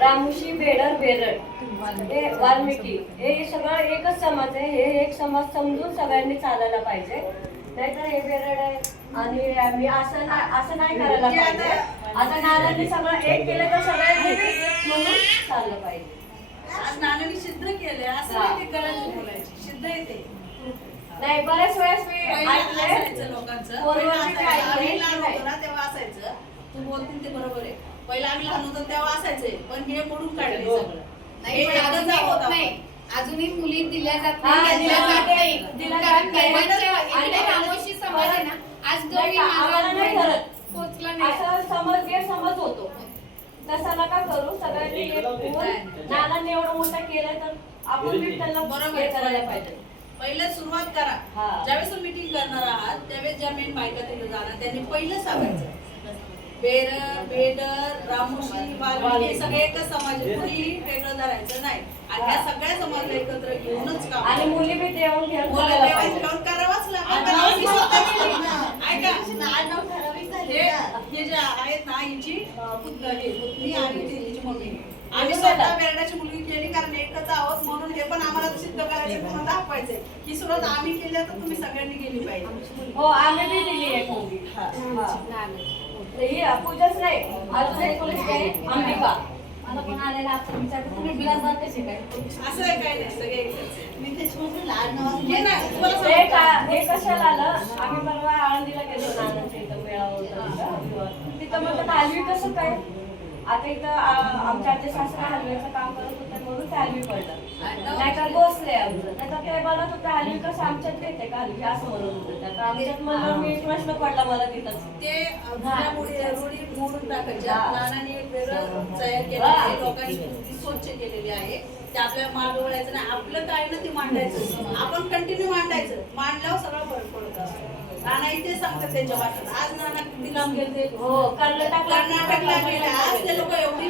रामुशी, बेडर, बेरड, हे वाल्मिकी, हे सगळं एकच समाज आहे. हे एक समाज समजून सगळ्यांनी चालायला पाहिजे. नाहीतर हे बेरड आहे आणि मी असं नाही करायला पाहिजे. आता नानांनी सगळं एक केलं तर सगळ्यांनी म्हणून चाललं पाहिजे. आज नानांनी सिद्ध केलंय असं नाही ते करायचं बोलायची सिद्ध येते नाही. बऱ्याच वेळेस मी ऐकलंय लोकांचं आम्ही लहान होतो ना तेव्हा असायचं. तू बोलतील ते बरोबर आहे. पहिला आम्ही लहान होतो तेव्हा असायचे पण हे मोडून काढले सगळं. नाही पण अजून होत नाही. अजूनही मुली दिल्या जात नाही. रामोशी समाज आहे ना आज पोचला नाही. असा समज गैरसमज होतो. तसा नका करू. सगळ्यांनी नानांनी एवढं मोठं केलं तर आपण बी त्यांना बरोबर करायला पाहिजे. पहिले सुरुवात करा. ज्यावेळेस मीटिंग करणार आहात त्यावेळेस ज्या मेन बायका तिथे जाणार त्यांनी पहिलं सांगायचं बेरड, बेडर, रामोशी, वाल्मिकी सगळे एकच समाज आहे. कुणी वेगळं धरायचं नाही आणि ह्या सगळ्या समाजाला एकत्र घेऊनच काम आणि मुली बी देऊन घेऊन करावाच लागतं. ऐका हे जे आहेत ना हिची पुतणी आणि तिची मम्मी आम्ही स्वतः बेरडाची मुलगी केली कारण एकच आहोत म्हणून हे पण आम्हाला सिद्ध करायचे म्हणून दाखवायचे की सुरुवात आम्ही केली तर तुम्ही सगळ्यांनी केली पाहिजे. हो आम्ही बी दिली एक मुलगी. ही पूजाच नाही अजून एक मुलगी आहे अंबिका. मला पण आलेला आपण विचारतो तुम्ही बिला जाते शिकाय असं आहे काय नाही सगळे मी त्याच्यामध्ये लहान हे कशाला आलं. आम्ही परवा आळंदीला गेलो नानांच्या इथं मेळावा होता तिथं म्हटलं हलवी कसं काय. आता इथं आमच्या आजी सासरा हलव्याचं काम करत होते म्हणून ते हलवी पडलं. नाहीतर बसले आमचं नाहीतर ते बनत होते हलवी कसं आमच्यात येते का हलवी असं म्हणत होते. तर आमच्यात म्हणलं मी प्रश्न पडला मला तिथंच ते रूढी मोडून टाकायच्या. नानांनी एक वेगळं तयार केलं आहे लोकांची कृती स्वच्छ केलेली आहे. ते आपल्या माग वळायचं नाही. आपलं काय ना ते मांडायचं आपण कंटिन्यू मांडायचं. मांडल्यावर सगळं फरक पडत असतो. नाना इथे सांगतात त्यांच्या भाषेत आज नाना किती लांब गेले हो कर्नाटकला गेले आज ते लोक एवढी